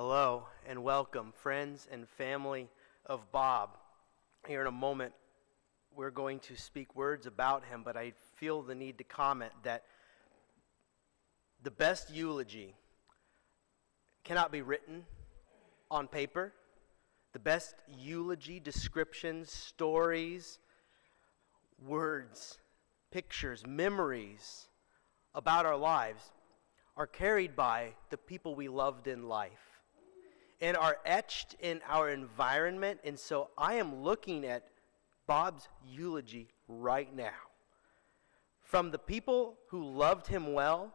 Hello and welcome, friends and family of Bob. Here in a moment, we're going to speak words about him, but I feel the need to comment that the best eulogy cannot be written on paper. The best eulogy, descriptions, stories, words, pictures, memories about our lives are carried by the people we loved in life and are etched in our environment. And so I am looking at Bob's eulogy right now. From the people who loved him well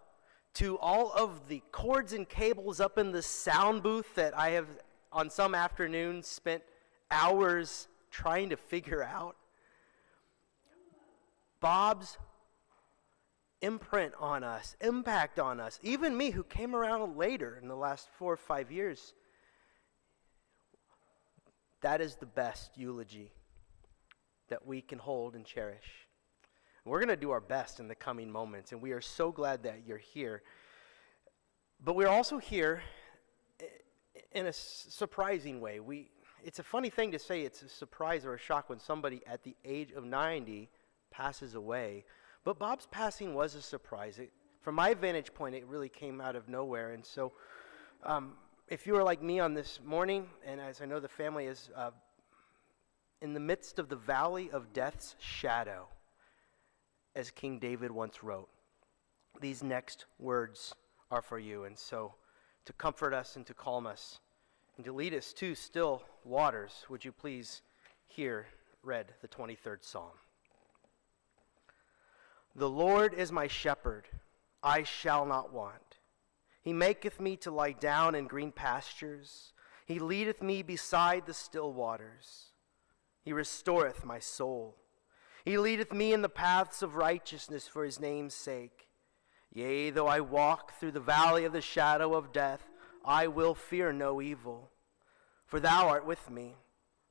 to all of the cords and cables up in the sound booth that I have on some afternoons spent hours trying to figure out. Bob's imprint on us, impact on us, even me who came around later in the last 4 or 5 years, that is the best eulogy that we can hold and cherish. We're going to do our best in the coming moments, and we are so glad that you're here. But we're also here in a surprising way. It's a funny thing to say it's a surprise or a shock when somebody at the age of 90 passes away. But Bob's passing was a surprise. From my vantage point, it really came out of nowhere. And so if you are like me on this morning, and as I know the family is in the midst of the valley of death's shadow, as King David once wrote, these next words are for you. And so to comfort us and to calm us and to lead us to still waters, would you please hear read the 23rd Psalm. The Lord is my shepherd, I shall not want. He maketh me to lie down in green pastures. He leadeth me beside the still waters. He restoreth my soul. He leadeth me in the paths of righteousness for his name's sake. Yea, though I walk through the valley of the shadow of death, I will fear no evil. For thou art with me.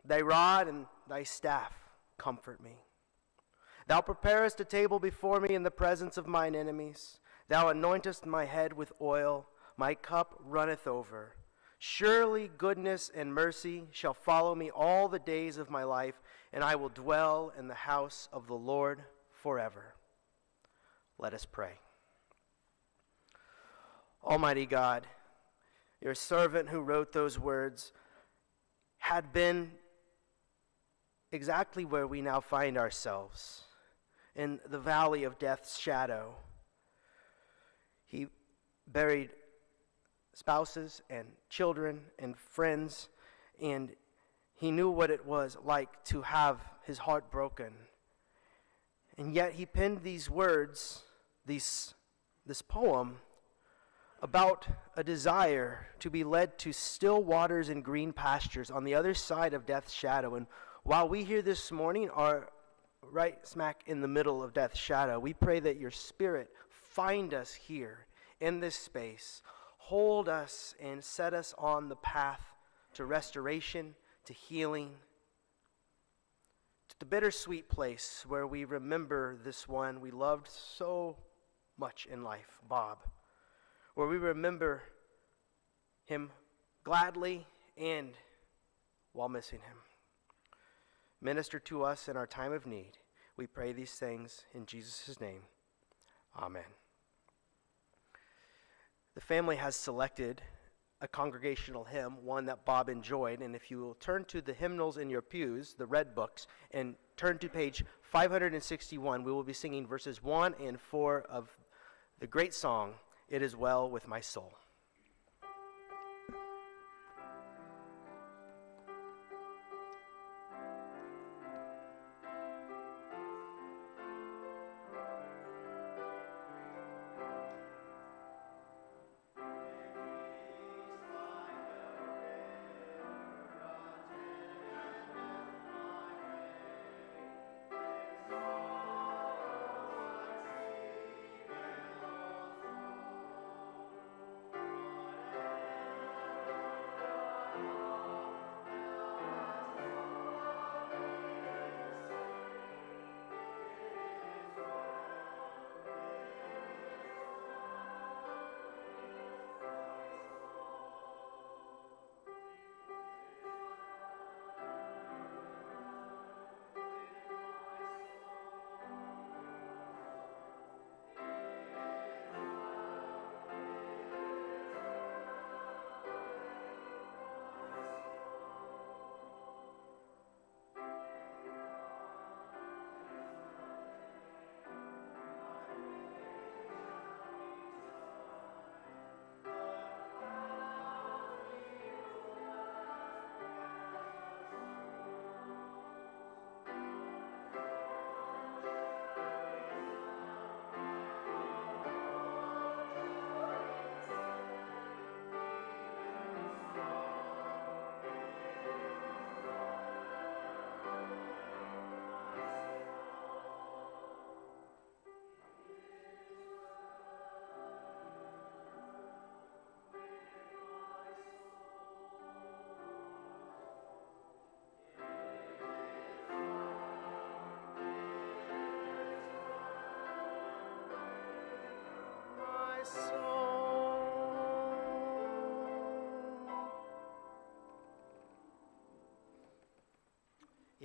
Thy rod and thy staff comfort me. Thou preparest a table before me in the presence of mine enemies. Thou anointest my head with oil. My cup runneth over. Surely goodness and mercy shall follow me all the days of my life, and I will dwell in the house of the Lord forever. Let us pray. Almighty God, your servant who wrote those words had been exactly where we now find ourselves, in the valley of death's shadow. He buried spouses and children and friends, and he knew what it was like to have his heart broken. And yet he penned these words, this poem, about a desire to be led to still waters and green pastures on the other side of death's shadow. And while we here this morning are right smack in the middle of death's shadow, we pray that your Spirit find us here in this space, hold us and set us on the path to restoration, to healing, to the bittersweet place where we remember this one we loved so much in life, Bob, where we remember him gladly and while missing him. Minister to us in our time of need. We pray these things in Jesus' name. Amen. The family has selected a congregational hymn, one that Bob enjoyed, and if you will turn to the hymnals in your pews, the red books, and turn to page 561, we will be singing verses 1 and 4 of the great song, It Is Well With My Soul.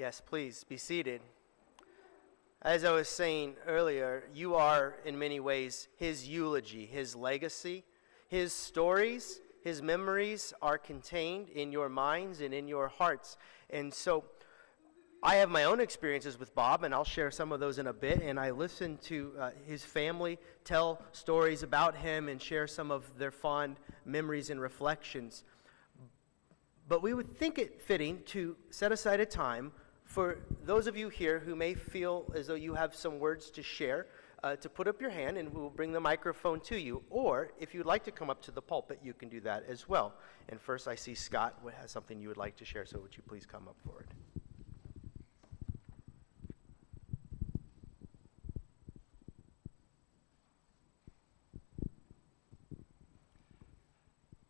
Yes, please be seated. As I was saying earlier, you are in many ways his eulogy, his legacy. His stories, his memories are contained in your minds and in your hearts. And so I have my own experiences with Bob, and I'll share some of those in a bit. And I listen to his family tell stories about him and share some of their fond memories and reflections. But we would think it fitting to set aside a time for those of you here who may feel as though you have some words to share, to put up your hand and we will bring the microphone to you. Or if you'd like to come up to the pulpit, you can do that as well. And first I see Scott has something you would like to share, so would you please come up forward?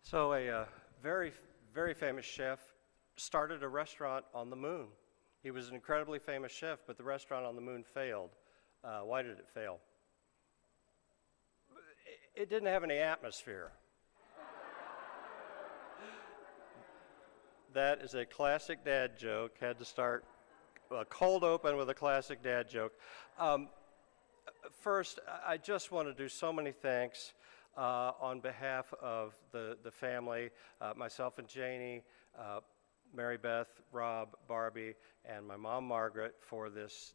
So a very, very famous chef started a restaurant on the moon. He was an incredibly famous chef, but the restaurant on the moon failed. Why did it fail? It didn't have any atmosphere. That is a classic dad joke. Had to start a cold open with a classic dad joke. First, I just want to do so many thanks on behalf of the family, myself and Janie, Mary Beth, Rob, Barbie, and my mom Margaret for this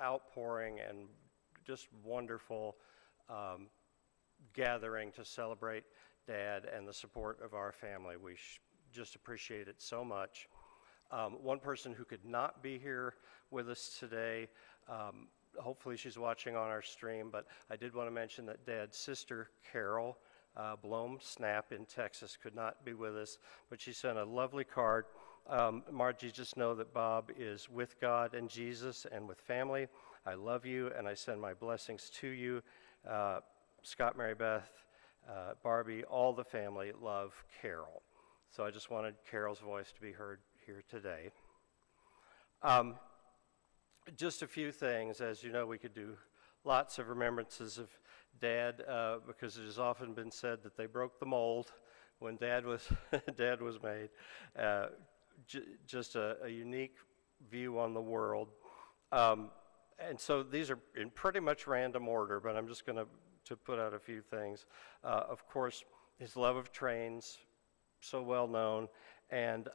outpouring and just wonderful gathering to celebrate Dad and the support of our family. We just appreciate it so much. One person who could not be here with us today, hopefully she's watching on our stream, but I did want to mention that Dad's sister, Carol Blome Snap in Texas, could not be with us, but she sent a lovely card. Margie, just know that Bob is with God and Jesus and with family. I love you, and I send my blessings to you. Scott, Mary Beth, Barbie, all the family love Carol. So I just wanted Carol's voice to be heard here today. Just a few things. As you know, we could do lots of remembrances of Dad because it has often been said that they broke the mold when Dad was Dad was made. Just a unique view on the world. And so these are in pretty much random order, but I'm just going to put out a few things. Of course, his love of trains, so well known. And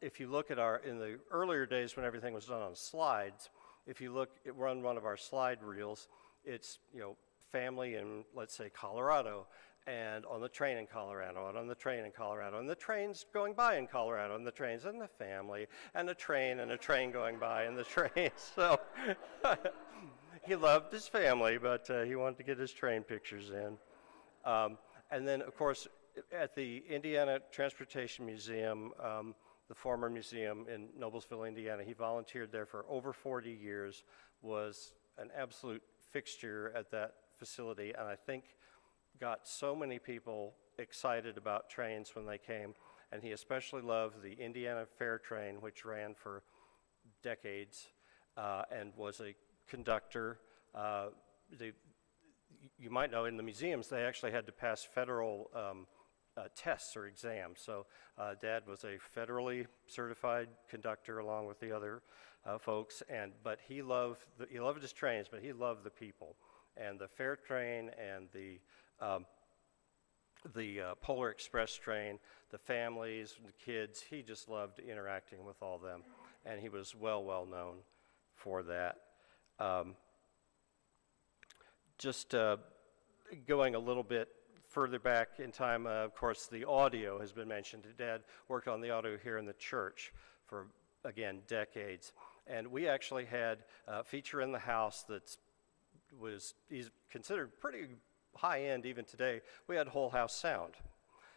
if you look at in the earlier days when everything was done on slides, if you run one of our slide reels, it's, family in, let's say, Colorado, and on the train in Colorado, and on the train in Colorado, and the trains going by in Colorado, and the trains and the family, and a train going by, and the train. So he loved his family, but he wanted to get his train pictures in. And then, of course, at the Indiana Transportation Museum, the former museum in Noblesville, Indiana, he volunteered there for over 40 years, was an absolute fixture at that facility, and I think got so many people excited about trains when they came, and he especially loved the Indiana Fair train, which ran for decades and was a conductor. You might know in the museums they actually had to pass federal tests or exams, so Dad was a federally certified conductor along with the other folks, but he loved his trains, but he loved the people. And the Fair train and the Polar Express train, the families, the kids, he just loved interacting with all of them, and he was well known for that. Just going a little bit further back in time, of course, the audio has been mentioned. Dad worked on the audio here in the church for, again, decades. And we actually had a feature in the house he's considered pretty high-end even today. We had whole house sound.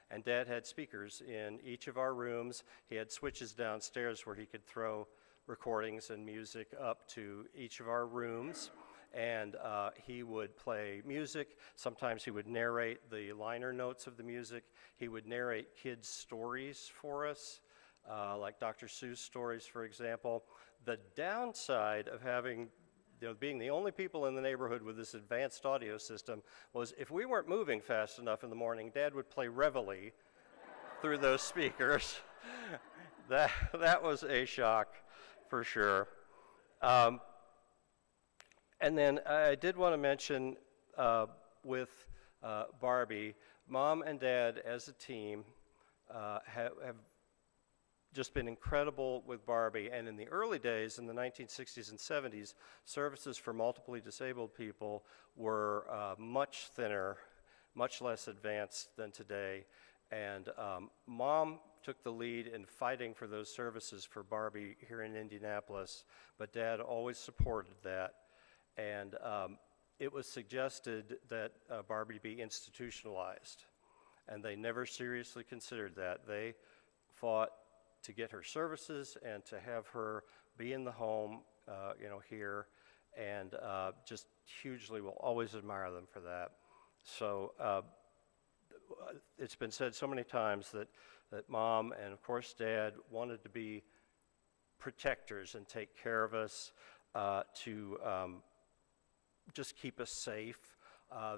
And Dad had speakers in each of our rooms. He had switches downstairs where he could throw recordings and music up to each of our rooms. And he would play music. Sometimes he would narrate the liner notes of the music. He would narrate kids' stories for us, like Dr. Seuss stories, for example. The downside of being the only people in the neighborhood with this advanced audio system was if we weren't moving fast enough in the morning, Dad would play Reveille through those speakers. That was a shock for sure. Um, and then I did want to mention with Barbie, Mom and Dad as a team have just been incredible with Barbie. And in the early days, in the 1960s and 70s, services for multiply disabled people were much thinner, much less advanced than today. And Mom took the lead in fighting for those services for Barbie here in Indianapolis, but Dad always supported that. And it was suggested that Barbie be institutionalized, and they never seriously considered that. They fought to get her services and to have her be in the home, here, and just hugely will always admire them for that. So it's been said so many times that Mom and, of course, Dad wanted to be protectors and take care of us, to just keep us safe.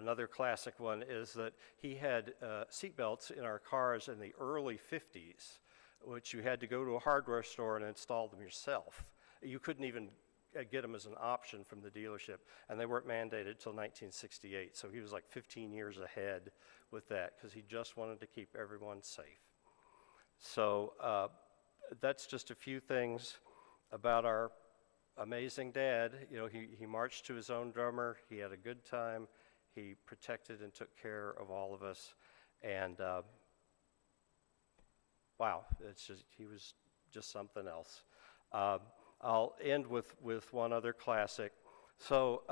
Another classic one is that he had seatbelts in our cars in the early 50s, which you had to go to a hardware store and install them yourself. You couldn't even get them as an option from the dealership, and they weren't mandated till 1968. So he was like 15 years ahead with that because he just wanted to keep everyone safe. So that's just a few things about our amazing dad. You know, he marched to his own drummer. He had a good time. He protected and took care of all of us. And wow, he was just something else. I'll end with one other classic. So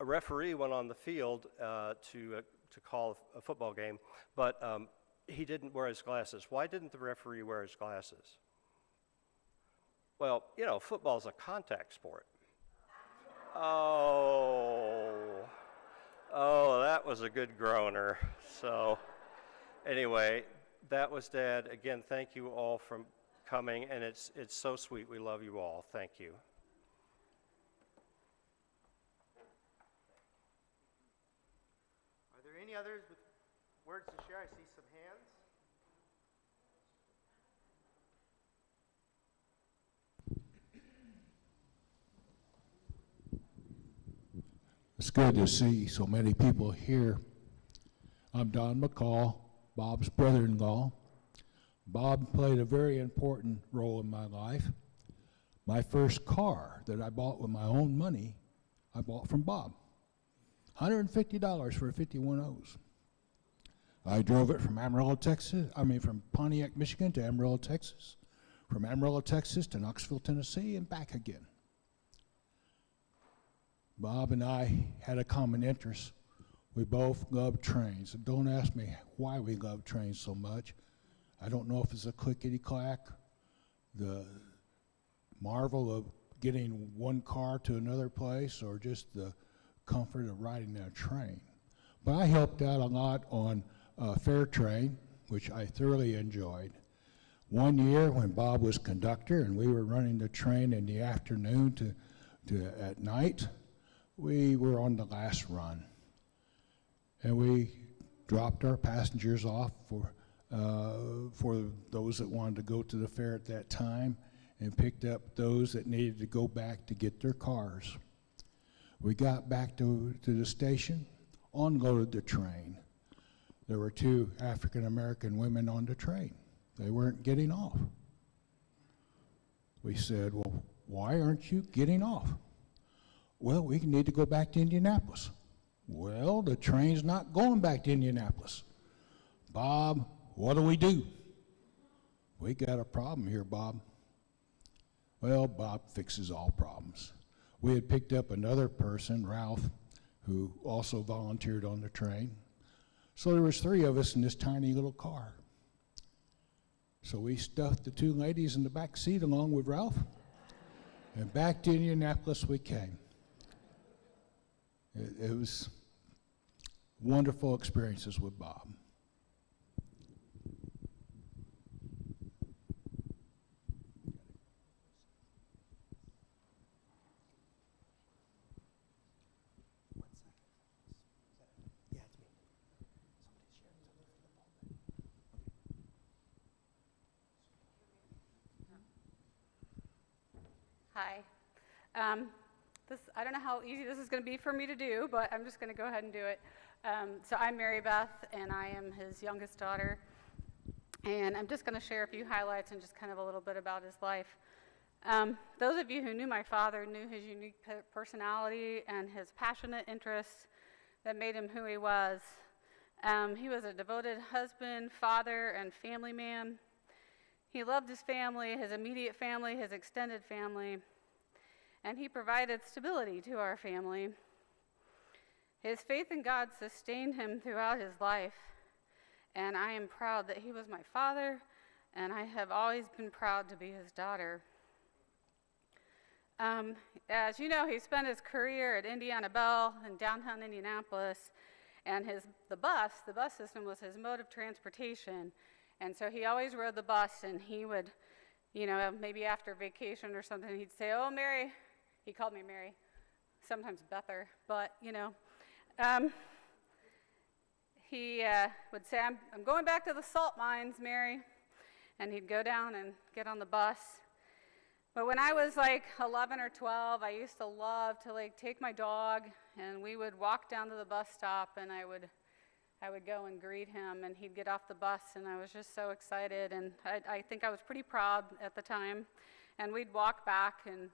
a referee went on the field to call a football game, but he didn't wear his glasses. Why didn't the referee wear his glasses? Well, you know, football's a contact sport. Oh, that was a good groaner. So anyway, that was Dad. Again, thank you all for coming, and it's so sweet. We love you all. Thank you. Are there any others with words to share? I see some hands. It's good to see so many people here. I'm Don McColl, Bob's brother-in-law. Bob played a very important role in my life. My first car that I bought with my own money, I bought from Bob. $150 for a 51 O's. I drove it from from Pontiac, Michigan to Amarillo, Texas. From Amarillo, Texas to Knoxville, Tennessee, and back again. Bob and I had a common interest. We both loved trains. Don't ask me why we love trains so much. I don't know if it's a clickety-clack, the marvel of getting one car to another place, or just the comfort of riding that train. But I helped out a lot on Fair Train, which I thoroughly enjoyed. One year when Bob was conductor and we were running the train in the afternoon to at night, we were on the last run. And we dropped our passengers off for those that wanted to go to the fair at that time, and picked up those that needed to go back to get their cars. We got back to the station, unloaded the train. There were 2 African-American women on the train. They weren't getting off. We said, well, why aren't you getting off? Well, we need to go back to Indianapolis. Well, the train's not going back to Indianapolis. Bob, what do we do? We got a problem here, Bob. Well, Bob fixes all problems. We had picked up another person, Ralph, who also volunteered on the train. So there was 3 of us in this tiny little car. So we stuffed the 2 ladies in the back seat along with Ralph, and back to Indianapolis we came. It was wonderful experiences with Bob. I don't know how easy this is going to be for me to do, but I'm just going to go ahead and do it. So I'm Mary Beth, and I am his youngest daughter. And I'm just going to share a few highlights and just kind of a little bit about his life. Those of you who knew my father knew his unique personality and his passionate interests that made him who he was. He was a devoted husband, father, and family man. He loved his family, his immediate family, his extended family, and he provided stability to our family. His faith in God sustained him throughout his life, and I am proud that he was my father, and I have always been proud to be his daughter. As you know, he spent his career at Indiana Bell in downtown Indianapolis, and the bus system was his mode of transportation. And so he always rode the bus, and he would, maybe after vacation or something, he'd say, "Oh, Mary," he called me Mary, sometimes Bether, but, he would say, I'm going back to the salt mines, Mary, and he'd go down and get on the bus. But when I was like 11 or 12, I used to love to take my dog, and we would walk down to the bus stop, and I would go and greet him, and he'd get off the bus, and I was just so excited, and I think I was pretty proud at the time. And we'd walk back, and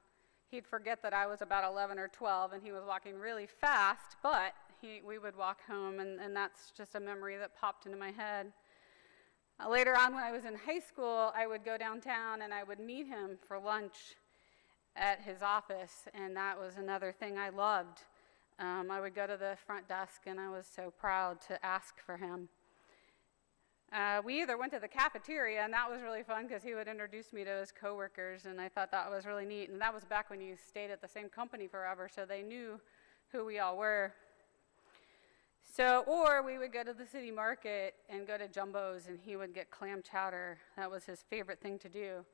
he'd forget that I was about 11 or 12, and he was walking really fast, but we would walk home, and that's just a memory that popped into my head. Later on, when I was in high school, I would go downtown, and I would meet him for lunch at his office, and that was another thing I loved. I would go to the front desk, and I was so proud to ask for him. We either went to the cafeteria, and that was really fun because he would introduce me to his coworkers, and I thought that was really neat. And that was back when you stayed at the same company forever, so they knew who we all were. Or we would go to the city market and go to Jumbo's, and he would get clam chowder. That was his favorite thing to do.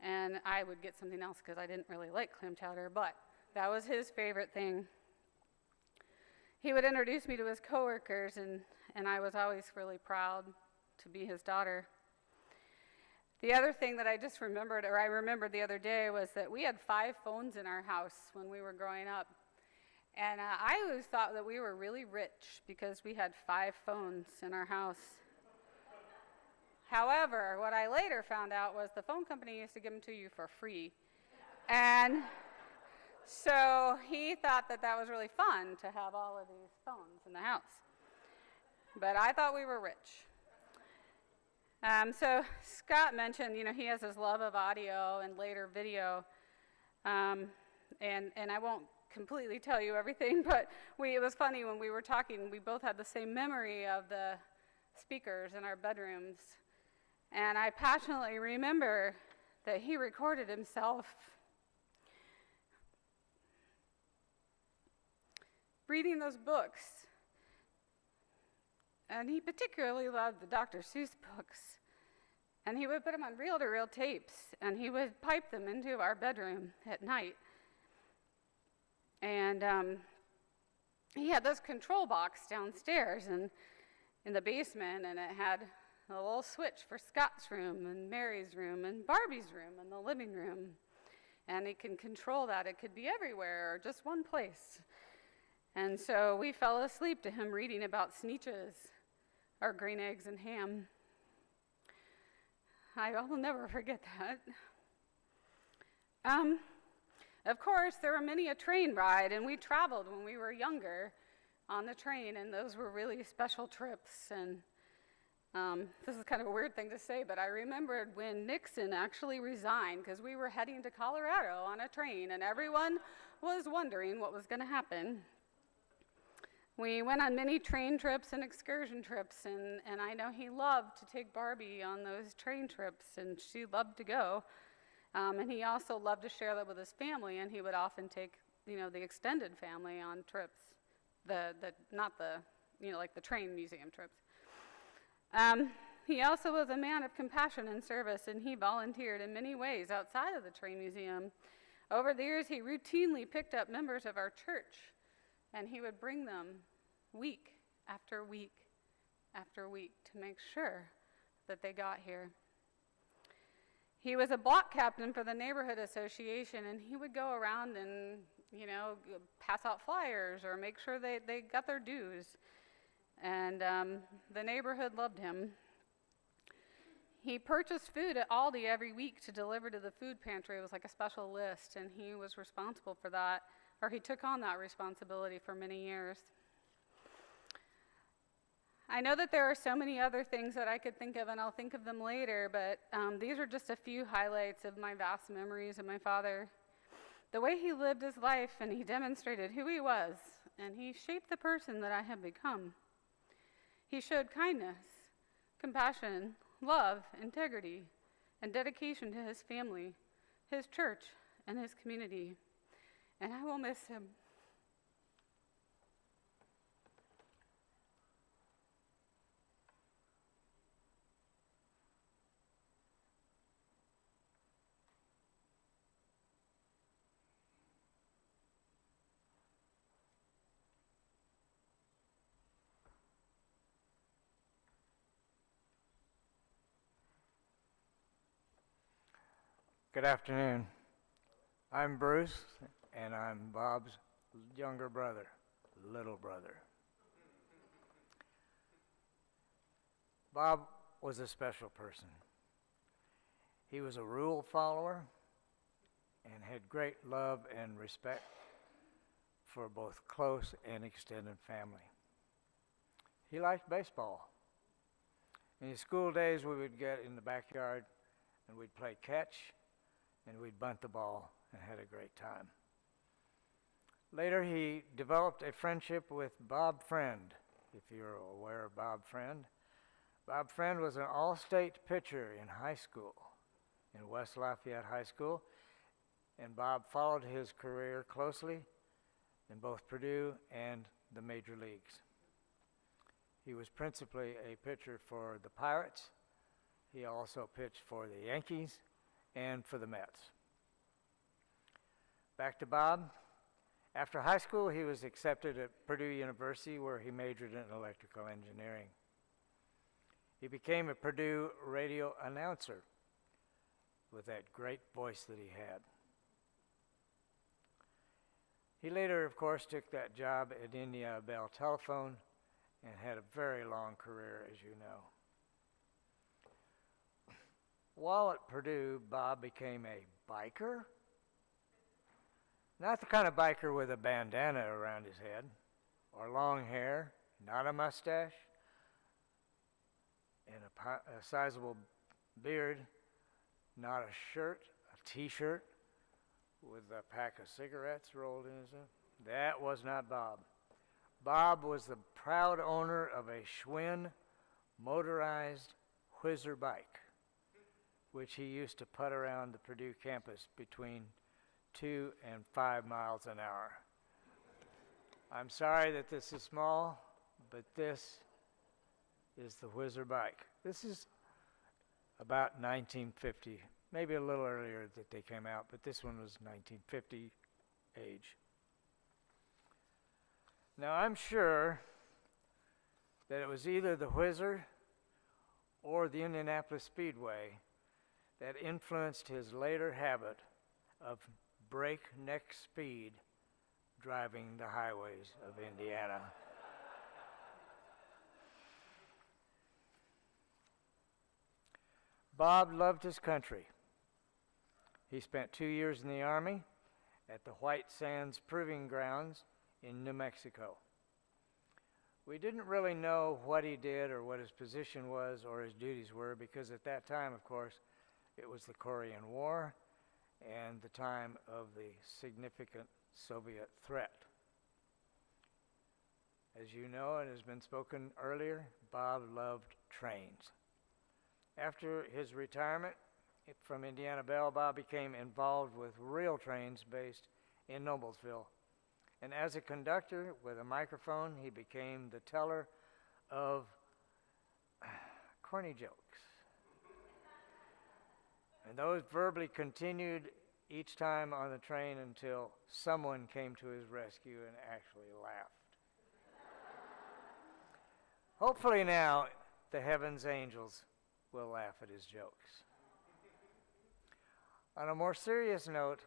And I would get something else because I didn't really like clam chowder, but that was his favorite thing. He would introduce me to his coworkers, and I was always really proud to be his daughter. The other thing that I remembered the other day was that we had 5 phones in our house when we were growing up. And I always thought that we were really rich because we had 5 phones in our house. However, what I later found out was the phone company used to give them to you for free. And so he thought that was really fun to have all of these phones in the house. But I thought we were rich. So Scott mentioned, he has his love of audio and later video. And I won't completely tell you everything, but it was funny when we were talking, we both had the same memory of the speakers in our bedrooms. And I passionately remember that he recorded himself reading those books. And he particularly loved the Dr. Seuss books. And he would put them on reel-to-reel tapes, and he would pipe them into our bedroom at night. And he had this control box downstairs and in the basement, and it had a little switch for Scott's room and Mary's room and Barbie's room and the living room. And he can control that. It could be everywhere or just one place. And so we fell asleep to him reading about Sneetches, or green eggs and ham. I will never forget that. Of course, there were many a train ride, and we traveled when we were younger on the train, and those were really special trips. And this is kind of a weird thing to say, but I remembered when Nixon actually resigned because we were heading to Colorado on a train, and everyone was wondering what was going to happen. We went on many train trips and excursion trips, and I know he loved to take Barbie on those train trips, and she loved to go. And he also loved to share that with his family, and he would often take, the extended family on trips, not the train museum trips. He also was a man of compassion and service, and he volunteered in many ways outside of the train museum. Over the years, he routinely picked up members of our church, and he would bring them week after week after week to make sure that they got here. He was a block captain for the neighborhood association, and he would go around and, pass out flyers or make sure they got their dues. And the neighborhood loved him. He purchased food at Aldi every week to deliver to the food pantry. It was like a special list, and he was responsible for that, or he took on that responsibility for many years. I know that there are so many other things that I could think of, and I'll think of them later, but these are just a few highlights of my vast memories of my father. The way he lived his life, and he demonstrated who he was, and he shaped the person that I have become. He showed kindness, compassion, love, integrity, and dedication to his family, his church, and his community, and I will miss him. Good afternoon. I'm Bruce, and I'm Bob's younger brother, little brother. Bob was a special person. He was a rule follower and had great love and respect for both close and extended family. He liked baseball. In his school days, we would get in the backyard and we'd play catch, and we'd bunt the ball and had a great time. Later, he developed a friendship with Bob Friend, if you're aware of Bob Friend. Bob Friend was an all-state pitcher in high school, in West Lafayette High School, and Bob followed his career closely in both Purdue and the major leagues. He was principally a pitcher for the Pirates. He also pitched for the Yankees and for the Mets. Back to Bob. After high school, he was accepted at Purdue University, where he majored in electrical engineering. He became a Purdue radio announcer with that great voice that he had. He later, of course, took that job at Indiana Bell Telephone and had a very long career, as you know. While at Purdue, Bob became a biker. Not the kind of biker with a bandana around his head, or long hair, not a mustache, and a sizable beard, not a shirt, a t-shirt with a pack of cigarettes rolled in his hand. That was not Bob. Bob was the proud owner of a Schwinn motorized whizzer bike, which he used to putt around the Purdue campus between 2 and 5 miles an hour. I'm sorry that this is small, but this is the whizzer bike. This is about 1950, maybe a little earlier that they came out, but this one was 1950 age. Now I'm sure that it was either the whizzer or the Indianapolis Speedway that influenced his later habit of breakneck speed driving the highways of Indiana. Bob loved his country. He spent 2 years in the Army at the White Sands Proving Grounds in New Mexico. We didn't really know what he did or what his position was or his duties were, because at that time, of course, it was the Korean War and the time of the significant Soviet threat. As you know, and has been spoken earlier, Bob loved trains. After his retirement from Indiana Bell, Bob became involved with rail trains based in Noblesville. And as a conductor with a microphone, he became the teller of corny jokes. And those verbally continued each time on the train until someone came to his rescue and actually laughed. Hopefully now, the heavens angels will laugh at his jokes. On a more serious note,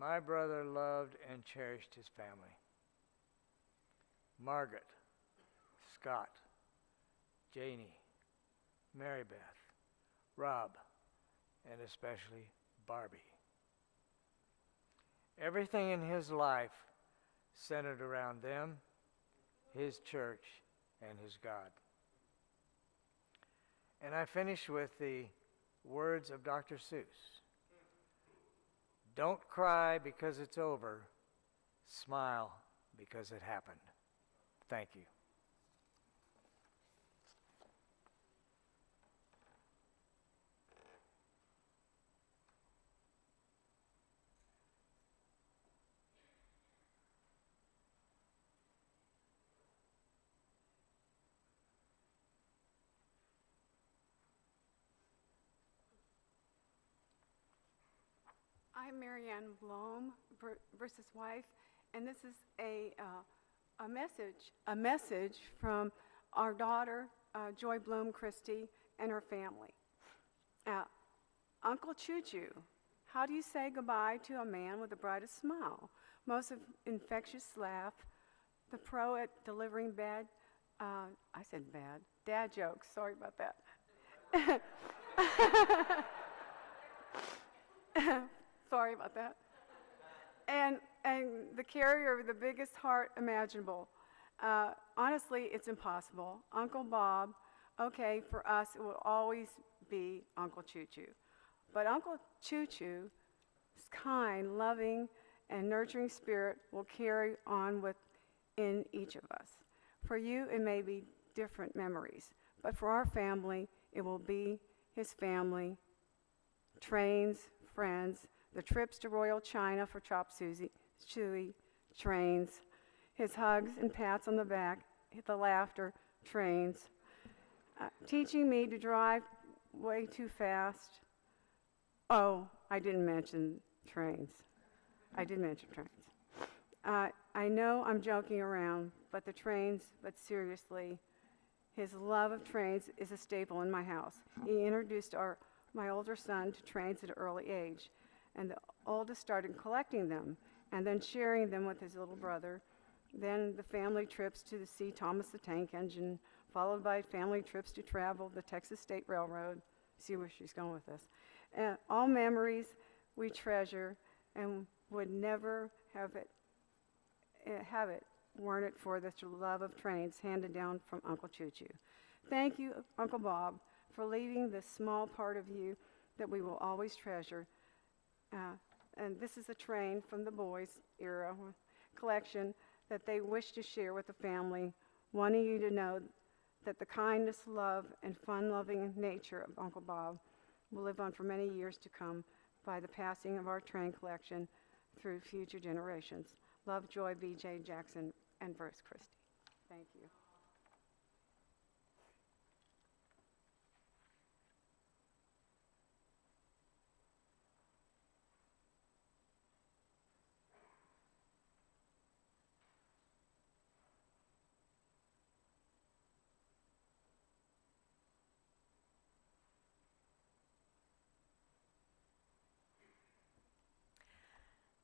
my brother loved and cherished his family. Margaret, Scott, Janie, Mary Beth, Rob, and especially Barbie. Everything in his life centered around them, his church, and his God. And I finish with the words of Dr. Seuss. Don't cry because it's over. Smile because it happened. Thank you. I'm Mary Blome versus wife, and this is a message from our daughter, Joy Blome Christie, and her family. Uncle Choo Choo, how do you say goodbye to a man with the brightest smile, most infectious laugh, the pro at delivering bad, I said bad, dad jokes, sorry about that. Sorry about that. And the carrier of the biggest heart imaginable. Honestly, it's impossible. Uncle Bob, okay, for us, it will always be Uncle Choo Choo. But Uncle Choo Choo's kind, loving, and nurturing spirit will carry on within each of us. For you, it may be different memories, but for our family, it will be his family, trains, friends, the trips to Royal China for chop suey, trains, his hugs and pats on the back, the laughter, trains, teaching me to drive way too fast. Oh, I didn't mention trains. I did mention trains. I know I'm joking around, but seriously, his love of trains is a staple in my house. He introduced my older son to trains at an early age, and the oldest started collecting them and then sharing them with his little brother. Then the family trips to see Thomas the Tank Engine, followed by family trips to travel the Texas State Railroad. See where she's going with this. All memories we treasure and would never have it weren't it for this love of trains handed down from Uncle Choo Choo. Thank you, Uncle Bob, for leaving this small part of you that we will always treasure. And this is a train from the boys' era collection that they wish to share with the family, wanting you to know that the kindness, love, and fun-loving nature of Uncle Bob will live on for many years to come by the passing of our train collection through future generations. Love, Joy, B.J. Jackson, and Verse Christie. Thank you.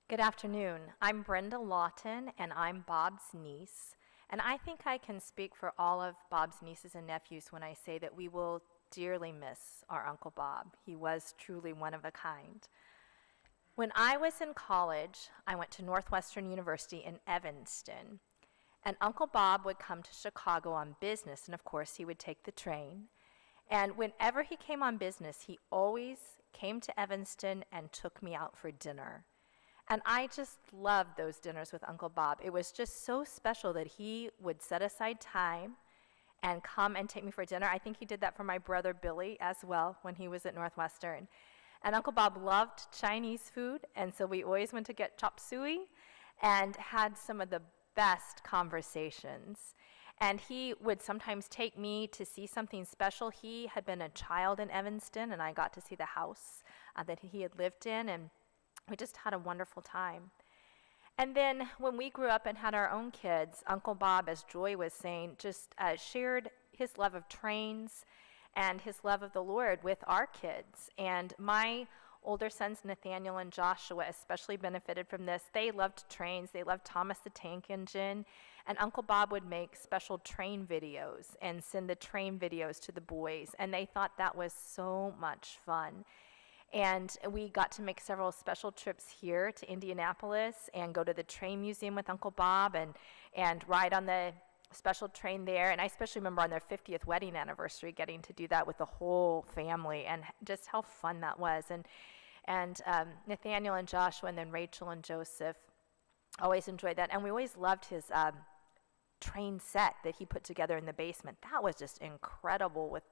Good afternoon. I'm Brenda Lawton, and I'm Bob's niece. And I think I can speak for all of Bob's nieces and nephews when I say that we will dearly miss our Uncle Bob. He was truly one of a kind. When I was in college, I went to Northwestern University in Evanston. And Uncle Bob would come to Chicago on business, and of course he would take the train. And whenever he came on business, he always came to Evanston and took me out for dinner. And I just loved those dinners with Uncle Bob. It was just so special that he would set aside time and come and take me for dinner. I think he did that for my brother Billy as well when he was at Northwestern. And Uncle Bob loved Chinese food, and so we always went to get chop suey and had some of the best conversations. And he would sometimes take me to see something special. He had been a child in Evanston, and I got to see the house that he had lived in, and we just had a wonderful time. And then when we grew up and had our own kids, Uncle Bob, as Joy was saying, just shared his love of trains and his love of the Lord with our kids. And my older sons, Nathaniel and Joshua, especially benefited from this. They loved trains. They loved Thomas the Tank Engine. And Uncle Bob would make special train videos and send the train videos to the boys. And they thought that was so much fun. And we got to make several special trips here to Indianapolis and go to the train museum with Uncle Bob and ride on the special train there. And I especially remember on their 50th wedding anniversary getting to do that with the whole family, and just how fun that was. And Nathaniel and Joshua, and then Rachel and Joseph always enjoyed that. And we always loved his train set that he put together in the basement. That was just incredible, with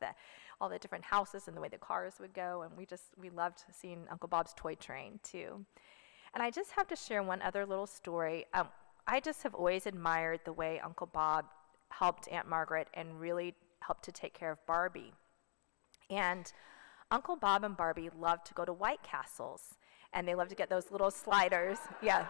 all the different houses and the way the cars would go. And we loved seeing Uncle Bob's toy train too. And I just have to share one other little story. I just have always admired the way Uncle Bob helped Aunt Margaret and really helped to take care of Barbie. And Uncle Bob and Barbie loved to go to White Castles, and they loved to get those little sliders. Yeah.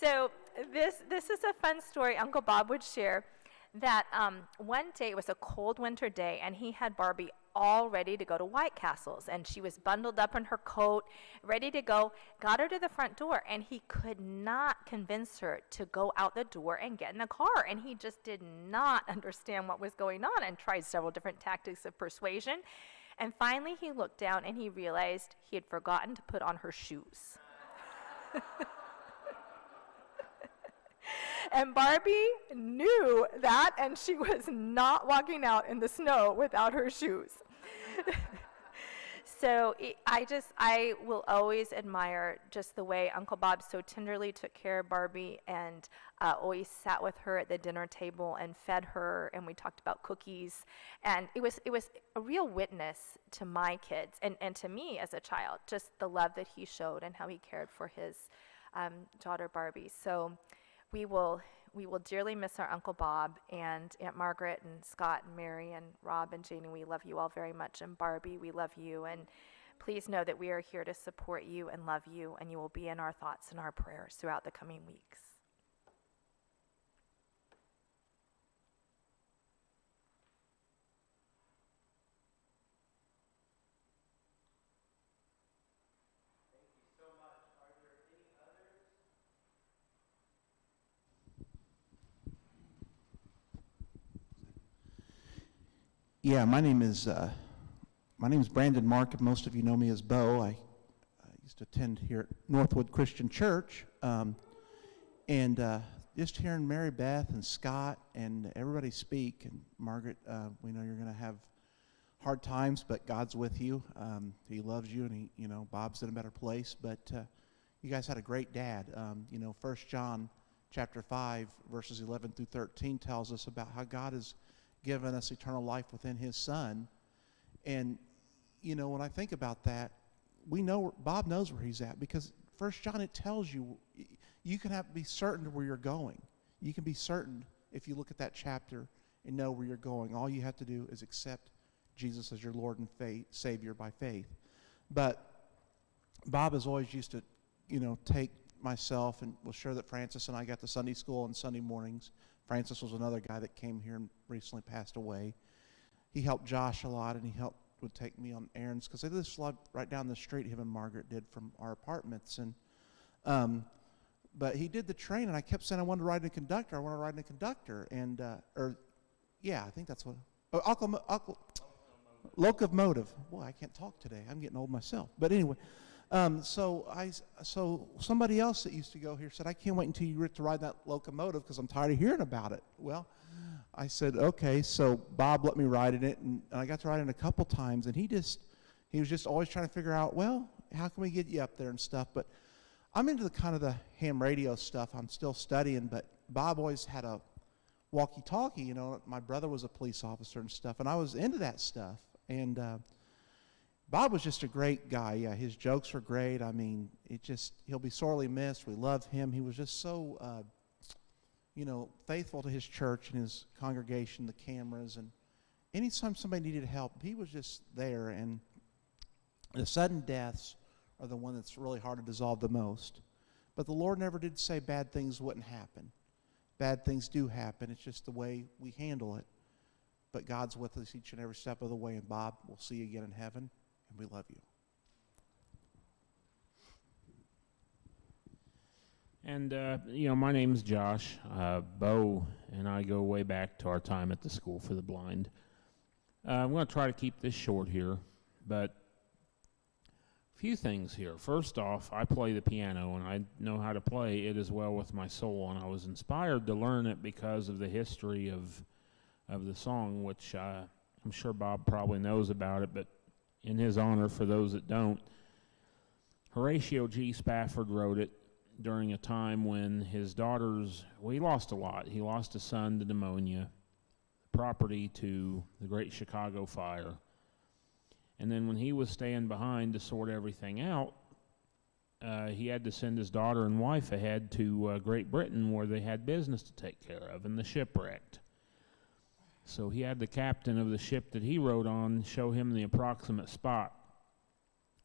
So this is a fun story Uncle Bob would share, that one day, it was a cold winter day, and he had Barbie all ready to go to White Castles, and she was bundled up in her coat, ready to go, got her to the front door, and he could not convince her to go out the door and get in the car, and he just did not understand what was going on and tried several different tactics of persuasion. And finally he looked down and he realized he had forgotten to put on her shoes. And Barbie knew that, and she was not walking out in the snow without her shoes. So I will always admire just the way Uncle Bob so tenderly took care of Barbie, and always sat with her at the dinner table and fed her, and we talked about cookies. And it was a real witness to my kids and to me as a child, just the love that he showed and how he cared for his daughter Barbie. So we will dearly miss our Uncle Bob, and Aunt Margaret and Scott and Mary and Rob and Janie. We love you all very much. And Barbie, we love you. And please know that we are here to support you and love you, and you will be in our thoughts and our prayers throughout the coming weeks. Yeah, my name is Brandon Mark. Most of you know me as Bo. I used to attend here at Northwood Christian Church, and just hearing Mary Beth and Scott and everybody speak, and Margaret, we know you're going to have hard times, but God's with you. He loves you, and Bob's in a better place. But you guys had a great dad. 1 John chapter 5 verses 11 through 13 tells us about how God has given us eternal life within his Son. And when I think about that, we know Bob knows where he's at, because 1 John, it tells you you can be certain where you're going. You can be certain if you look at that chapter and know where you're going. All you have to do is accept Jesus as your Lord and Savior by faith. But Bob has always used to take myself, and was sure that Francis and I got to Sunday school on Sunday mornings. Francis was another guy that came here and recently passed away. He helped Josh a lot, and he would take me on errands, because they just lived right down the street, him and Margaret did, from our apartments. And but he did the train, and I kept saying I wanted to ride in a conductor. I want to ride in a conductor, and I think that's what. Locomotive. Boy, I can't talk today. I'm getting old myself. But anyway. So somebody else that used to go here said, I can't wait until you get to ride that locomotive, because I'm tired of hearing about it. Well, I said, okay. So Bob let me ride in it, and I got to ride in it a couple times, and he was just always trying to figure out, well, how can we get you up there and stuff. But I'm into the ham radio stuff. I'm still studying, but Bob always had a walkie-talkie. My brother was a police officer and stuff, and I was into that stuff. And Bob was just a great guy. Yeah, his jokes were great. I mean, he'll be sorely missed. We love him. He was just so, faithful to his church and his congregation, the cameras, and anytime somebody needed help, he was just there. And the sudden deaths are the one that's really hard to dissolve the most. But the Lord never did say bad things wouldn't happen. Bad things do happen. It's just the way we handle it. but God's with us each and every step of the way. And Bob, we'll see you again in heaven, and we love you. And, my name's Josh. Bo and I go way back to our time at the School for the Blind. I'm going to try to keep this short here, but a few things here. First off, I play the piano, and I know how to play it as well with my soul, and I was inspired to learn it because of the history of the song, which I'm sure Bob probably knows about it, but in his honor, for those that don't, Horatio G. Spafford wrote it during a time when his daughters, well, he lost a lot. He lost a son to pneumonia, property to the Great Chicago Fire. And then when he was staying behind to sort everything out, he had to send his daughter and wife ahead to Great Britain, where they had business to take care of, and the ship wrecked. So he had the captain of the ship that he rode on show him the approximate spot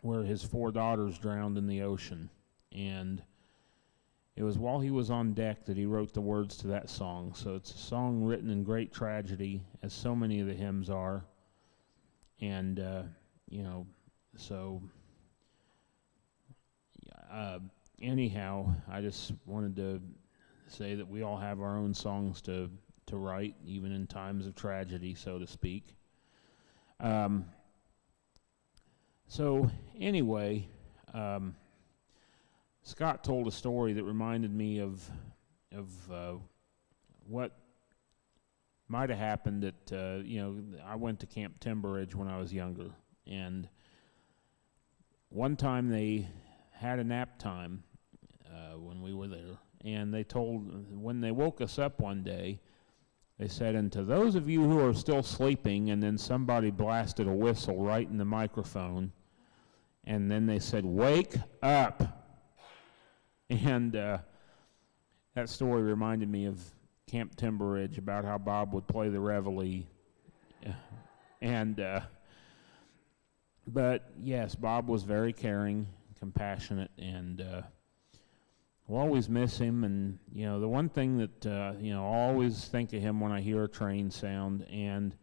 where his 4 daughters drowned in the ocean. And it was while he was on deck that he wrote the words to that song. So it's a song written in great tragedy, as so many of the hymns are. And, anyhow, I just wanted to say that we all have our own songs to write, even in times of tragedy, so to speak. Scott told a story that reminded me of what might have happened at, I went to Camp Timberidge when I was younger, and one time they had a nap time when we were there, and when they woke us up one day, they said, and to those of you who are still sleeping, and then somebody blasted a whistle right in the microphone, and then they said, wake up. And that story reminded me of Camp Timberidge, about how Bob would play the reveille. But yes, Bob was very caring, compassionate, and we'll always miss him. And, the one thing that, I always think of him when I hear a train sound. And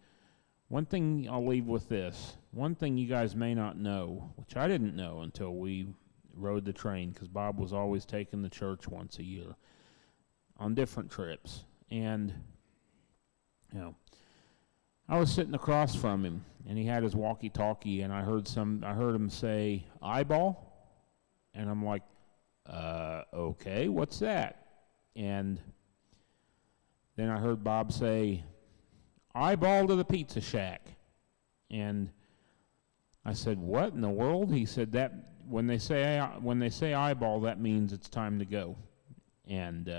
one thing I'll leave with this. One thing you guys may not know, which I didn't know until we rode the train, because Bob was always taking the church once a year on different trips. And, I was sitting across from him, and he had his walkie-talkie, and I heard him say, eyeball? And I'm like, okay, what's that? And then I heard Bob say, eyeball to the Pizza Shack. And I said, what in the world? He said, that when they say eyeball, that means it's time to go. And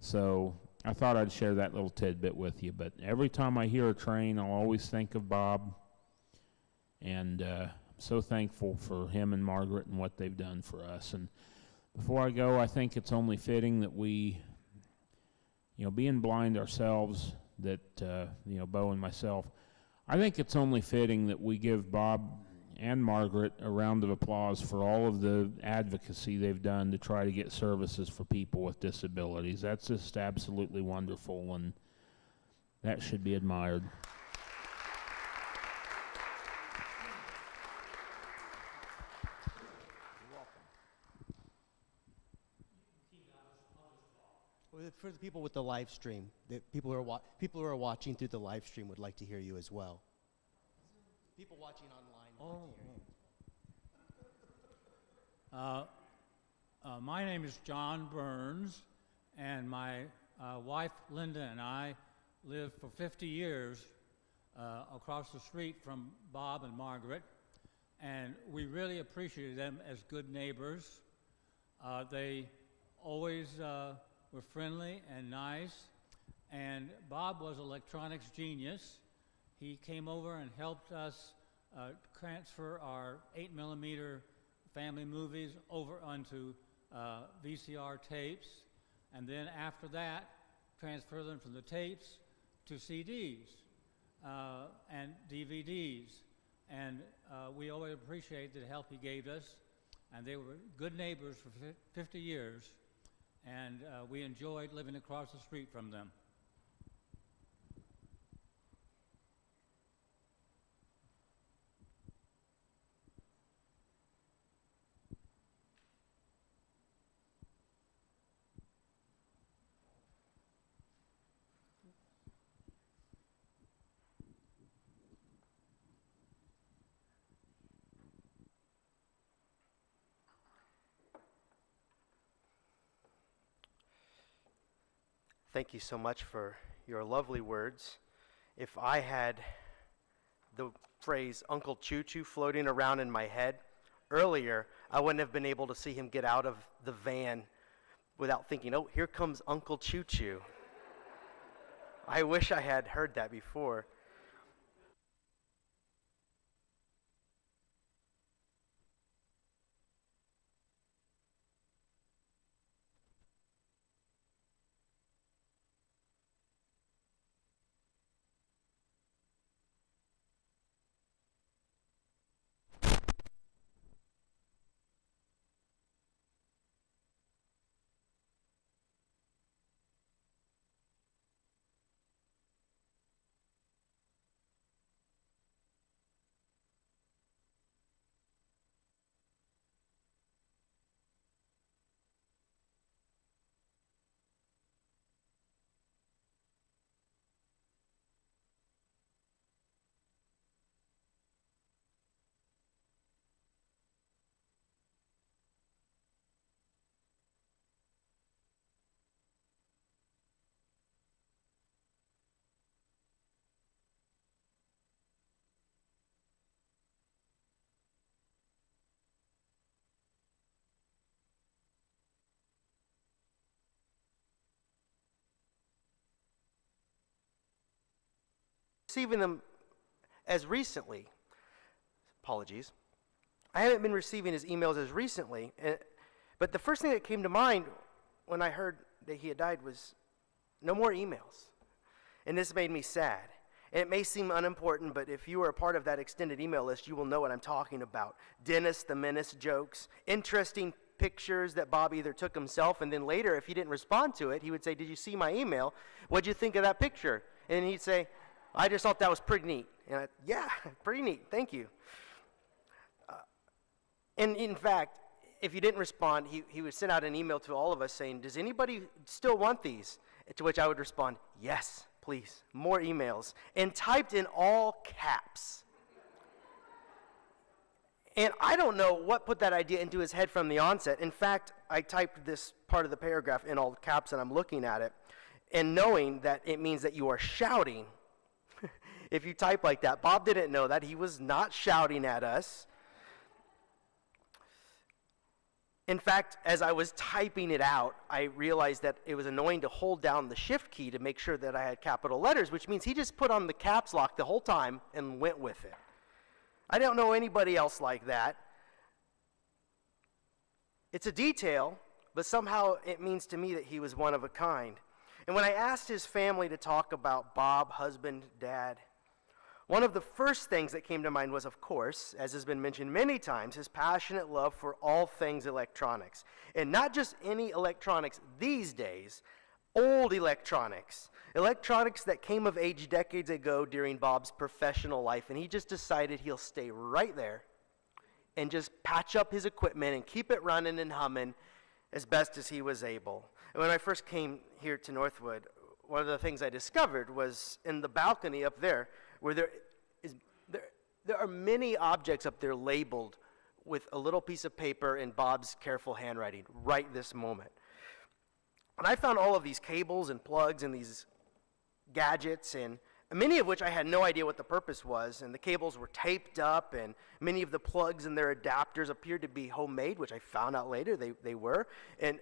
so I thought I'd share that little tidbit with you. But every time I hear a train, I'll always think of Bob. And I'm so thankful for him and Margaret and what they've done for us. And before I go, I think it's only fitting that we, being blind ourselves, that, Bo and myself, I think it's only fitting that we give Bob and Margaret a round of applause for all of the advocacy they've done to try to get services for people with disabilities. That's just absolutely wonderful, and that should be admired. For the people with the live stream, people who are watching through the live stream would like to hear you as well. People watching online would like to hear you. My name is John Burns, and my wife Linda and I lived for 50 years across the street from Bob and Margaret, and we really appreciated them as good neighbors. They always were friendly and nice, and Bob was an electronics genius. He came over and helped us transfer our 8mm family movies over onto VCR tapes, and then after that, transfer them from the tapes to CDs and DVDs. And we always appreciate the help he gave us, and they were good neighbors for 50 years, and we enjoyed living across the street from them. Thank you so much for your lovely words. If I had the phrase Uncle Choo Choo floating around in my head earlier, I wouldn't have been able to see him get out of the van without thinking, oh, here comes Uncle Choo Choo. I wish I had heard that before. Receiving them as recently. Apologies. I haven't been receiving his emails as recently, but the first thing that came to mind when I heard that he had died was no more emails. And this made me sad. And it may seem unimportant, but if you are a part of that extended email list, you will know what I'm talking about. Dennis the Menace jokes, interesting pictures that Bob either took himself, and then later, if he didn't respond to it, he would say, did you see my email? What'd you think of that picture? And he'd say, I just thought that was pretty neat. And yeah, pretty neat, thank you. And in fact, if you didn't respond, he would send out an email to all of us saying, does anybody still want these? To which I would respond, yes, please, more emails. And typed in all caps. And I don't know what put that idea into his head from the onset. In fact, I typed this part of the paragraph in all caps and I'm looking at it. And knowing that it means that you are shouting. If you type like that, Bob didn't know that. He was not shouting at us. In fact, as I was typing it out, I realized that it was annoying to hold down the shift key to make sure that I had capital letters, which means he just put on the caps lock the whole time and went with it. I don't know anybody else like that. It's a detail, but somehow it means to me that he was one of a kind. And when I asked his family to talk about Bob, husband, dad, one of the first things that came to mind was, of course, as has been mentioned many times, his passionate love for all things electronics. And not just any electronics these days, old electronics. Electronics that came of age decades ago during Bob's professional life. And he just decided he'll stay right there and just patch up his equipment and keep it running and humming as best as he was able. And when I first came here to Northwood, one of the things I discovered was in the balcony up there, where there are many objects up there labeled with a little piece of paper in Bob's careful handwriting right this moment. And I found all of these cables and plugs and these gadgets, and many of which I had no idea what the purpose was, and the cables were taped up, and many of the plugs and their adapters appeared to be homemade, which I found out later they were. And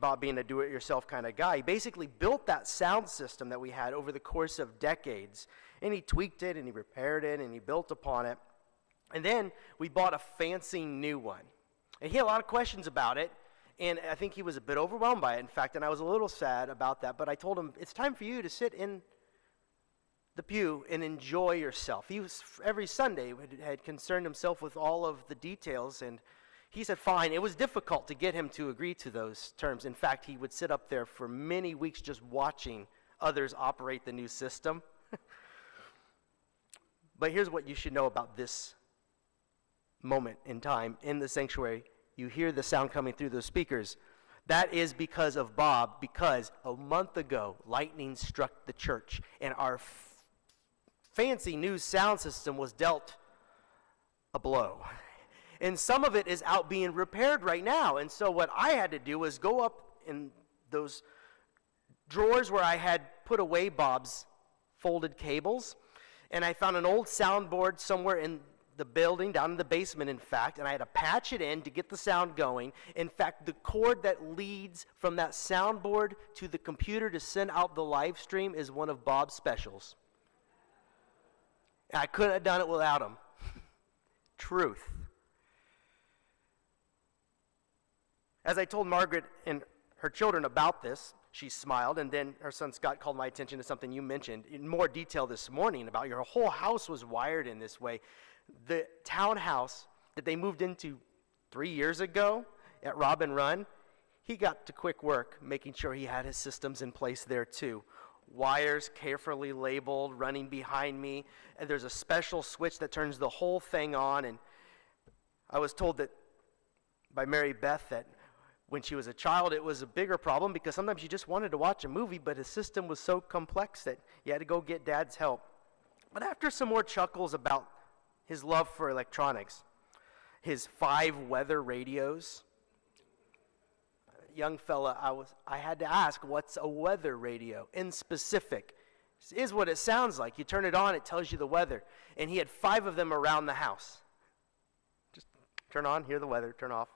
Bob, being a do-it-yourself kind of guy, he basically built that sound system that we had over the course of decades. And he tweaked it, and he repaired it, and he built upon it. And then we bought a fancy new one. And he had a lot of questions about it, and I think he was a bit overwhelmed by it, in fact, and I was a little sad about that. But I told him, it's time for you to sit in the pew and enjoy yourself. He was, every Sunday, had concerned himself with all of the details, and he said, fine. It was difficult to get him to agree to those terms. In fact, he would sit up there for many weeks just watching others operate the new system. But here's what you should know about this moment in time in the sanctuary. You hear the sound coming through those speakers. That is because of Bob, because a month ago, lightning struck the church, and our fancy new sound system was dealt a blow. And some of it is out being repaired right now. And so what I had to do was go up in those drawers where I had put away Bob's folded cables, and I found an old soundboard somewhere in the building, down in the basement, in fact, and I had to patch it in to get the sound going. In fact, the cord that leads from that soundboard to the computer to send out the live stream is one of Bob's specials. And I couldn't have done it without him. Truth. As I told Margaret and her children about this, she smiled, and then her son Scott called my attention to something you mentioned in more detail this morning about your whole house was wired in this way. The townhouse that they moved into 3 years ago at Robin Run, he got to quick work making sure he had his systems in place there too. Wires carefully labeled, running behind me, and there's a special switch that turns the whole thing on. And I was told that by Mary Beth that when she was a child, it was a bigger problem because sometimes you just wanted to watch a movie, but his system was so complex that you had to go get Dad's help. But after some more chuckles about his love for electronics, his 5 weather radios, young fella, I had to ask, what's a weather radio in specific? This is what it sounds like. You turn it on, it tells you the weather. And he had 5 of them around the house. Just turn on, hear the weather, turn off.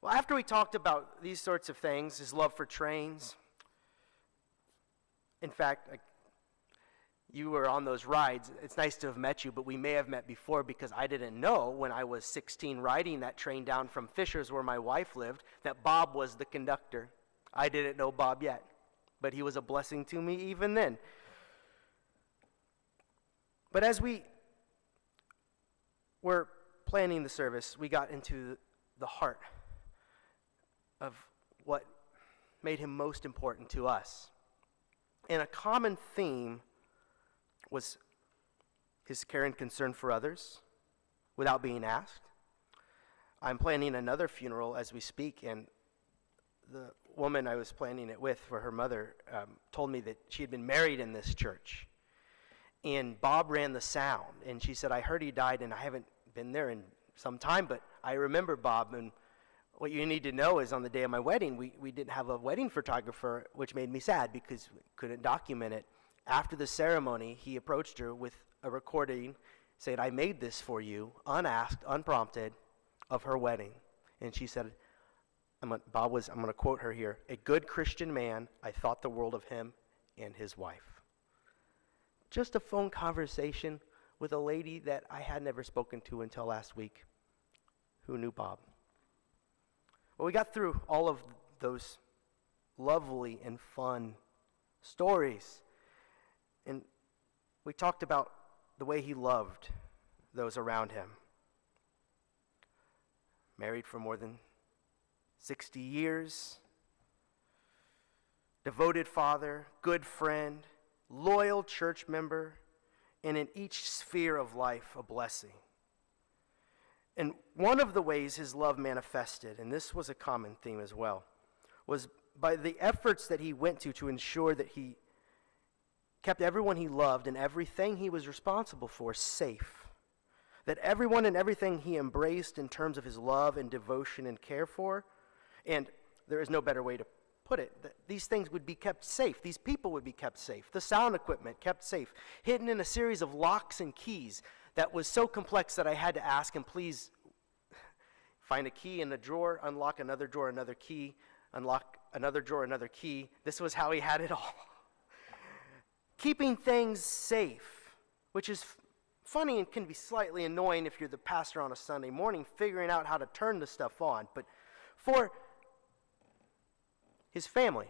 Well, after we talked about these sorts of things, his love for trains, in fact, you were on those rides. It's nice to have met you, but we may have met before because I didn't know when I was 16 riding that train down from Fishers where my wife lived that Bob was the conductor. I didn't know Bob yet, but he was a blessing to me even then. But as we were planning the service, we got into the heart of what made him most important to us. And a common theme was his care and concern for others without being asked. I'm planning another funeral as we speak, and the woman I was planning it with for her mother told me that she had been married in this church. And Bob ran the sound, and she said, I heard he died, and I haven't been there in some time, but I remember Bob. And what you need to know is on the day of my wedding, we didn't have a wedding photographer, which made me sad because we couldn't document it. After the ceremony, he approached her with a recording saying, I made this for you, unasked, unprompted, of her wedding. And she said, I'm going to quote her here, a good Christian man, I thought the world of him and his wife. Just a phone conversation with a lady that I had never spoken to until last week who knew Bob. Well, we got through all of those lovely and fun stories. And we talked about the way he loved those around him. Married for more than 60 years. Devoted father, good friend, loyal church member, and in each sphere of life, a blessing. And one of the ways his love manifested, and this was a common theme as well, was by the efforts that he went to ensure that he kept everyone he loved and everything he was responsible for safe. That everyone and everything he embraced in terms of his love and devotion and care for, and there is no better way to put it, that these things would be kept safe. These people would be kept safe. The sound equipment kept safe, hidden in a series of locks and keys that was so complex that I had to ask him, please find a key in a drawer, unlock another drawer, another key, unlock another drawer, another key. This was how he had it all. Keeping things safe, which is funny and can be slightly annoying if you're the pastor on a Sunday morning, figuring out how to turn the stuff on. But for his family,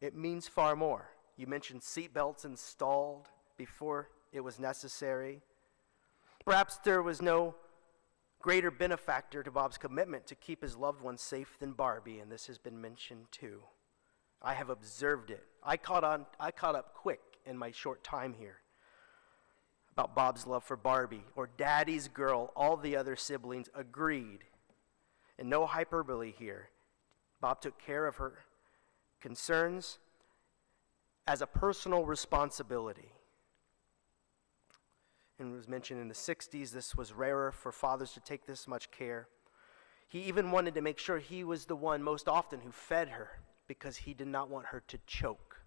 it means far more. You mentioned seatbelts installed before it was necessary. Perhaps there was no greater benefactor to Bob's commitment to keep his loved ones safe than Barbie, and this has been mentioned too. I have observed it. I caught up quick in my short time here about Bob's love for Barbie, or Daddy's girl. All the other siblings agreed, and no hyperbole here. Bob took care of her concerns as a personal responsibility. And it was mentioned in the 60s, this was rarer for fathers to take this much care. He even wanted to make sure he was the one most often who fed her because he did not want her to choke.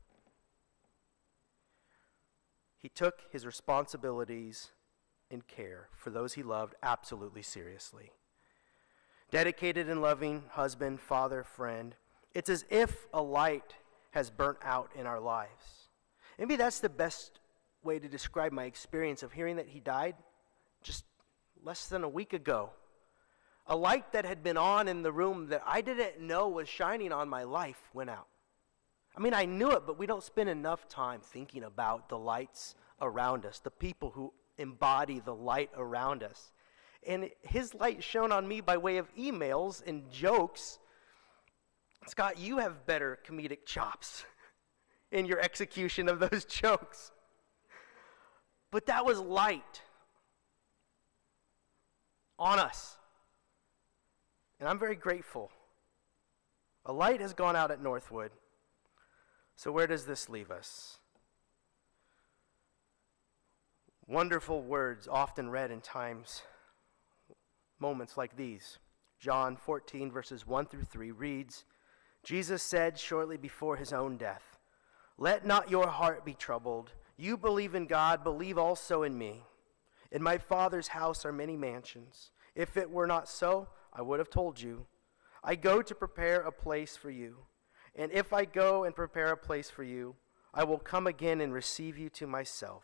He took his responsibilities and care for those he loved absolutely seriously. Dedicated and loving husband, father, friend. It's as if a light has burnt out in our lives. Maybe that's the best way to describe my experience of hearing that he died just less than a week ago. A light that had been on in the room that I didn't know was shining on my life went out. I mean, I knew it, but we don't spend enough time thinking about the lights around us, the people who embody the light around us. And his light shone on me by way of emails and jokes. Scott, you have better comedic chops in your execution of those jokes. But that was light on us. And I'm very grateful. A light has gone out at Northwood. So where does this leave us? Wonderful words often read in moments like these. John 14 verses 1 through 3 reads, Jesus said shortly before his own death, "Let not your heart be troubled. You believe in God, believe also in me. In my Father's house are many mansions. If it were not so, I would have told you. I go to prepare a place for you. And if I go and prepare a place for you, I will come again and receive you to myself,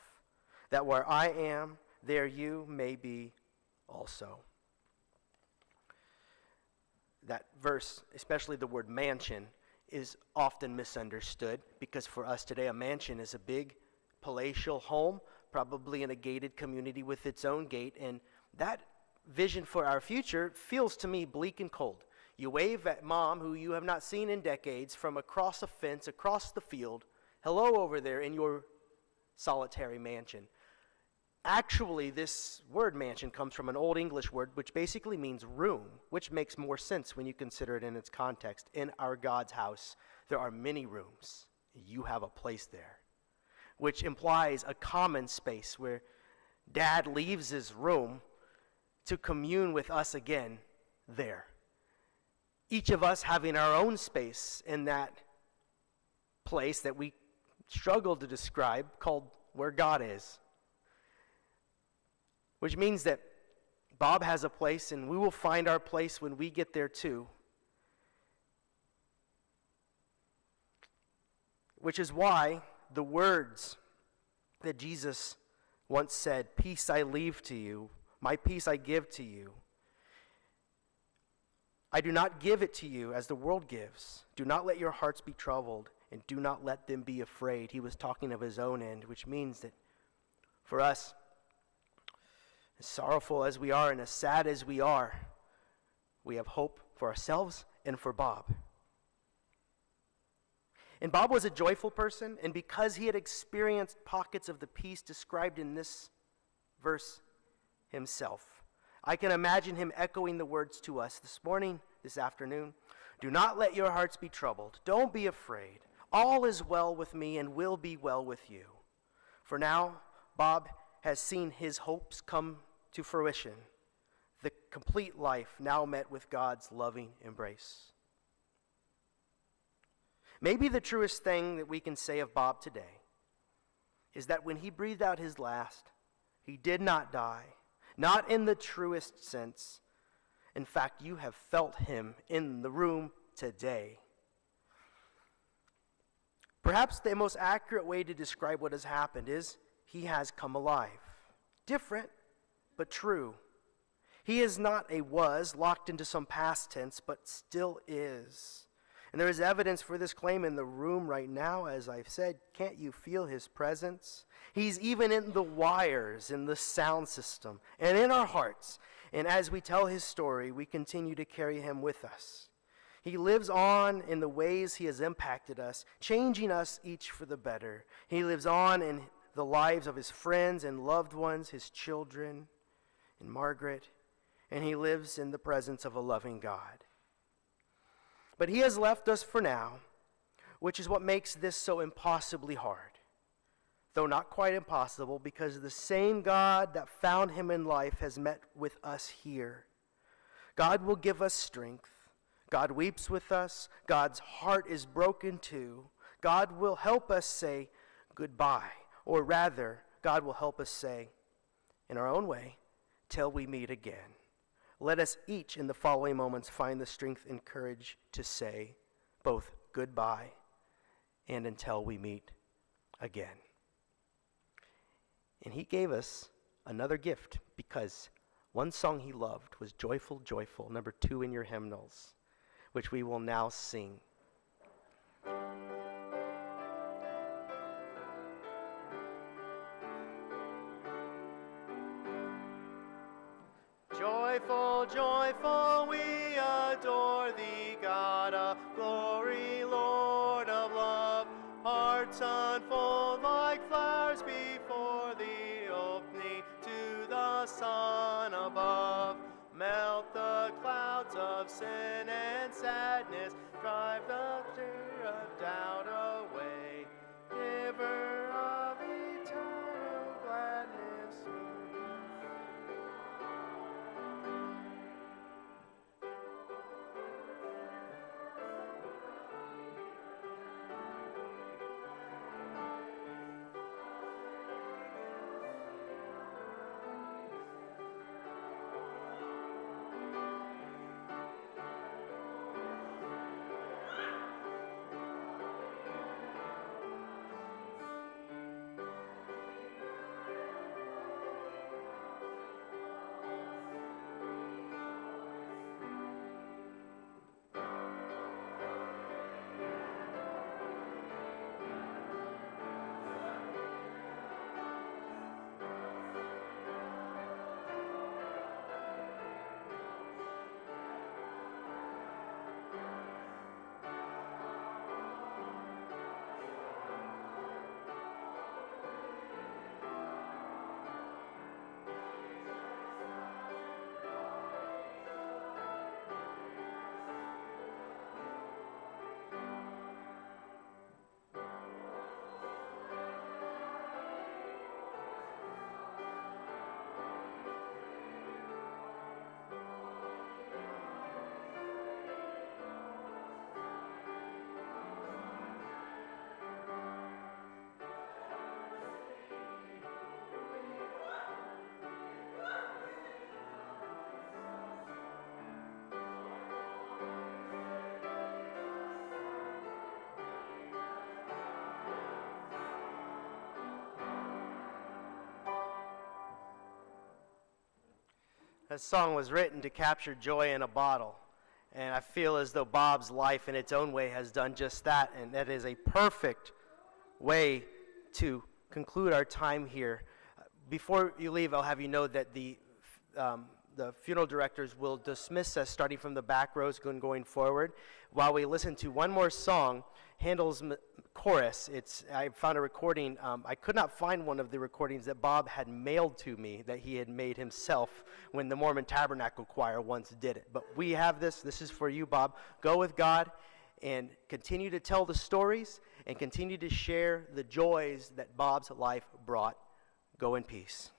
that where I am, there you may be also." That verse, especially the word mansion, is often misunderstood because for us today, a mansion is a big palatial home, probably in a gated community with its own gate, and that vision for our future feels to me bleak and cold. You wave at mom, who you have not seen in decades, from across a fence, across the field, hello over there in your solitary mansion. Actually, this word mansion comes from an Old English word which basically means room, which makes more sense when you consider it in its context. In our God's house, there are many rooms. You have a place there, which implies a common space where Dad leaves his room to commune with us again there. Each of us having our own space in that place that we struggle to describe, called where God is. Which means that Bob has a place, and we will find our place when we get there too. Which is why the words that Jesus once said, "Peace I leave to you, my peace I give to you. I do not give it to you as the world gives. Do not let your hearts be troubled, and do not let them be afraid." He was talking of his own end, which means that for us, as sorrowful as we are and as sad as we are, we have hope for ourselves and for Bob. And Bob was a joyful person, and because he had experienced pockets of the peace described in this verse himself, I can imagine him echoing the words to us this morning, this afternoon. Do not let your hearts be troubled. Don't be afraid. All is well with me and will be well with you. For now, Bob has seen his hopes come to fruition, the complete life now met with God's loving embrace. Maybe the truest thing that we can say of Bob today is that when he breathed out his last, he did not die, not in the truest sense. In fact, you have felt him in the room today. Perhaps the most accurate way to describe what has happened is he has come alive. Different, but true. He is not a was locked into some past tense, but still is. And there is evidence for this claim in the room right now. As I've said, can't you feel his presence? He's even in the wires, in the sound system, and in our hearts. And as we tell his story, we continue to carry him with us. He lives on in the ways he has impacted us, changing us each for the better. He lives on in the lives of his friends and loved ones, his children, and Margaret, and he lives in the presence of a loving God. But he has left us for now, which is what makes this so impossibly hard. Though not quite impossible, because the same God that found him in life has met with us here. God will give us strength. God weeps with us. God's heart is broken too. God will help us say goodbye, or rather, God will help us say, in our own way, till we meet again. Let us each in the following moments find the strength and courage to say both goodbye and until we meet again. And he gave us another gift, because one song he loved was Joyful, Joyful, number 2 in your hymnals, which we will now sing. Joyful, joyful, we adore thee, God of glory, Lord of love. Hearts unfold like flowers before thee, opening to the sun above. Melt the clouds of sin and sadness, drive the fear of doubt away. Giver of eternal gladness. That song was written to capture joy in a bottle. And I feel as though Bob's life in its own way has done just that. And that is a perfect way to conclude our time here. Before you leave, I'll have you know that the funeral directors will dismiss us starting from the back rows going forward while we listen to one more song, Handel's chorus. I found a recording. I could not find one of the recordings that Bob had mailed to me that he had made himself when the Mormon Tabernacle Choir once did it. But we have this. This is for you, Bob. Go with God and continue to tell the stories and continue to share the joys that Bob's life brought. Go in peace.